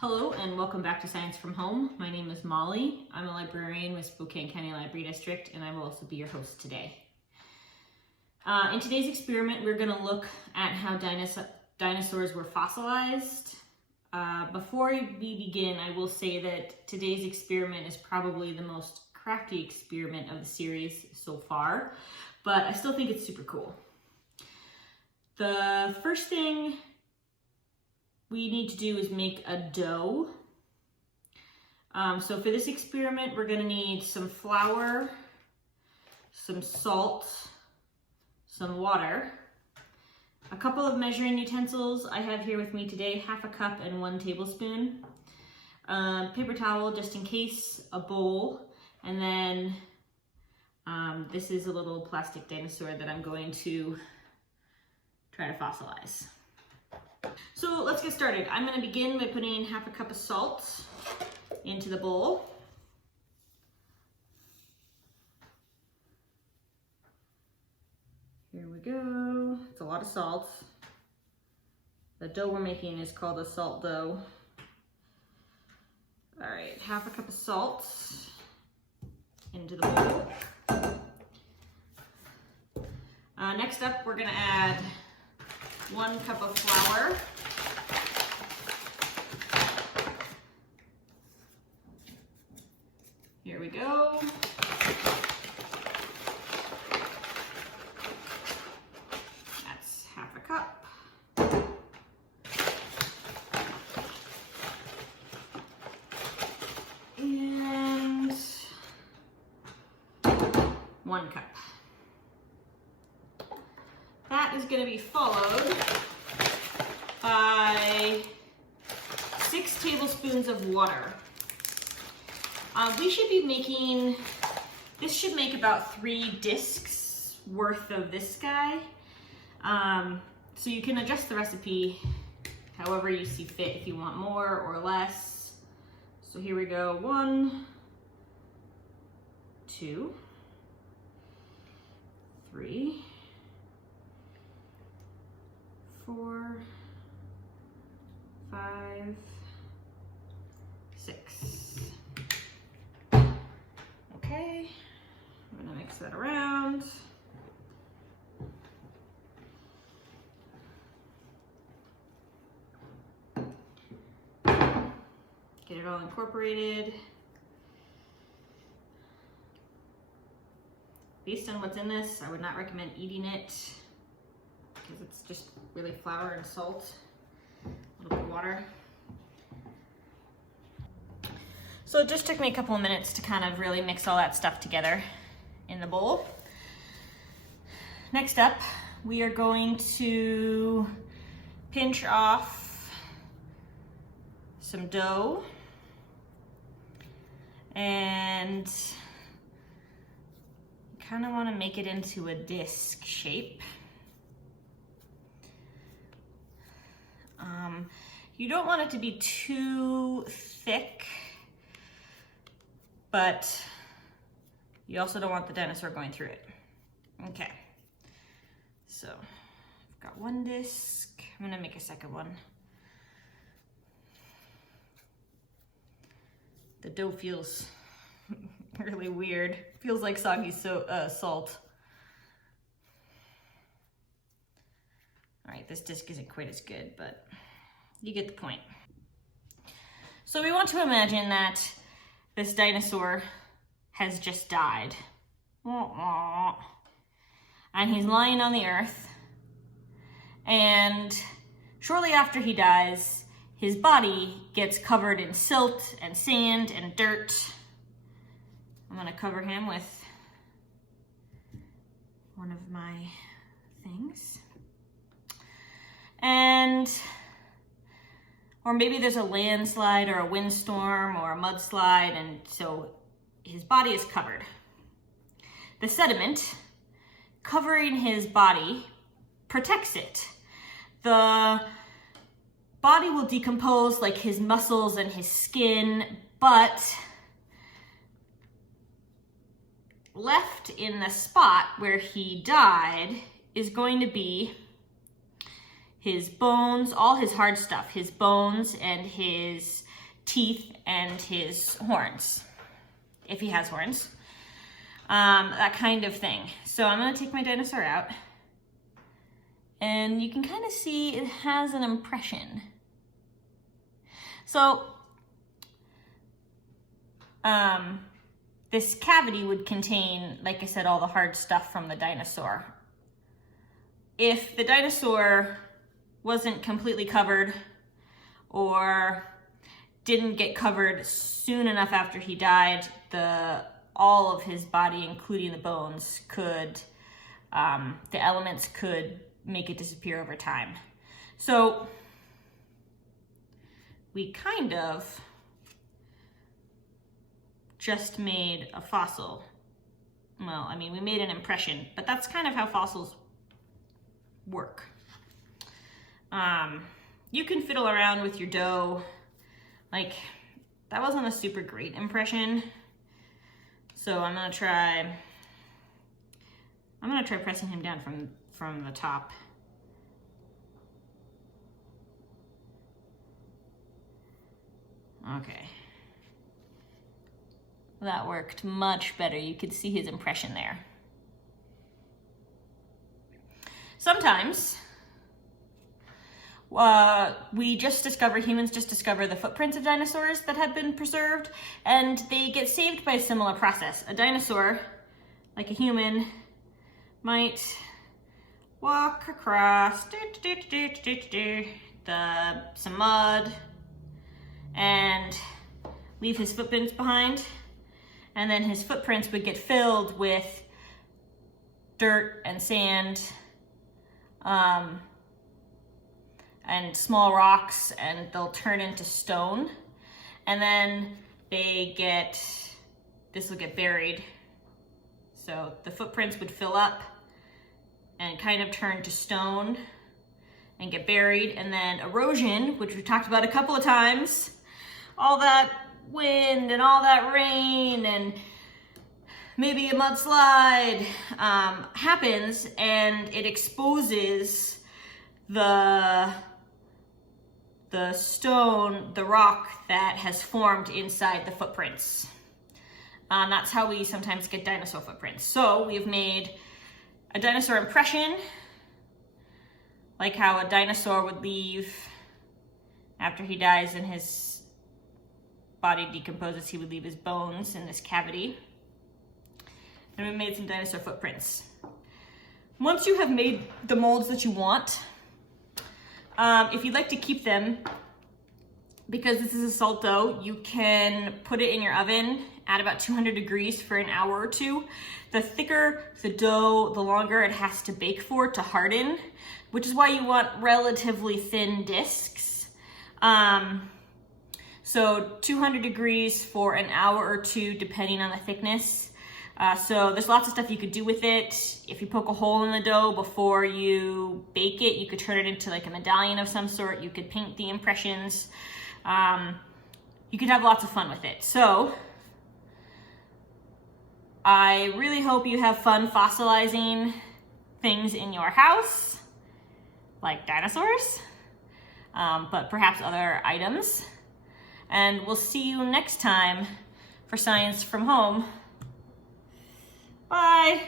Hello and welcome back to Science from Home. My name is Molly. I'm a librarian with Spokane County Library District, and I will also be your host today. In today's experiment, we're going to look at how dinosaurs were fossilized. Before we begin, I will say that today's experiment is probably the most crafty experiment of the series so far, but I still think it's super cool. The first thing we need to do is make a dough. So for this experiment, we're gonna need some flour, some salt, some water, a couple of measuring utensils I have here with me today, 1/2 cup and 1 tablespoon, paper towel just in case, a bowl, and then this is a little plastic dinosaur that I'm going to try to fossilize. So let's get started. I'm going to begin by putting 1/2 cup of salt into the bowl. Here we go. It's a lot of salt. The dough we're making is called a salt dough. All right, 1/2 cup of salt into the bowl. Next up, we're going to add 1 cup of flour, here we go. That's 1/2 cup. And 1 cup. That is going to be followed by 6 tablespoons of water. We should be making, this should make about 3 discs worth of this guy. So you can adjust the recipe however you see fit, if you want more or less. So here we go, 1, 2, 3, 4, 5, 6. Okay, I'm gonna mix that around. Get it all incorporated. Based on what's in this, I would not recommend eating it, because it's just really flour and salt, a little bit of water. So it just took me a couple of minutes to kind of really mix all that stuff together in the bowl. Next up, we are going to pinch off some dough, and you kind of want to make it into a disc shape. You don't want it to be too thick, but you also don't want the dinosaur going through it. Okay, so I've got 1 disc. I'm gonna make a second one. The dough feels really weird. Feels like soggy salt. All right, this disc isn't quite as good, but you get the point. So we want to imagine that this dinosaur has just died. And he's lying on the earth. And shortly after he dies, his body gets covered in silt and sand and dirt. I'm gonna cover him with one of my things. And, or maybe there's a landslide or a windstorm or a mudslide, and so his body is covered. The sediment covering his body protects it. The body will decompose, like his muscles and his skin, but left in the spot where he died is going to be his bones, all his hard stuff, his bones and his teeth and his horns, if he has horns, that kind of thing. So I'm gonna take my dinosaur out, and you can kind of see it has an impression. So this cavity would contain, like I said, all the hard stuff from the dinosaur. If the dinosaur wasn't completely covered or didn't get covered soon enough after he died, all of his body, including the bones, the elements could make it disappear over time. So we kind of just made a fossil. Well, I mean, we made an impression, but that's kind of how fossils work. You can fiddle around with your dough. Like, that wasn't a super great impression. So I'm gonna try pressing him down from the top. Okay. That worked much better. You could see his impression there. Sometimes humans just discover the footprints of dinosaurs that have been preserved, and they get saved by a similar process. A dinosaur, like a human, might walk across some mud and leave his footprints behind, and then his footprints would get filled with dirt and sand and small rocks, and they'll turn into stone, and then this will get buried. So the footprints would fill up and kind of turn to stone and get buried, and then erosion, which we've talked about a couple of times, all that wind and all that rain and maybe a mudslide happens, and it exposes the stone, the rock that has formed inside the footprints. That's how we sometimes get dinosaur footprints. So we've made a dinosaur impression, like how a dinosaur would leave after he dies and his body decomposes, he would leave his bones in this cavity. And we made some dinosaur footprints. Once you have made the molds that you want, if you'd like to keep them, because this is a salt dough, you can put it in your oven at about 200 degrees for an hour or two. The thicker the dough, the longer it has to bake for to harden, which is why you want relatively thin discs. So 200 degrees for an hour or two, depending on the thickness. So there's lots of stuff you could do with it. If you poke a hole in the dough before you bake it, you could turn it into like a medallion of some sort. You could paint the impressions. You could have lots of fun with it. So I really hope you have fun fossilizing things in your house, like dinosaurs, but perhaps other items. And we'll see you next time for Science from Home. Bye.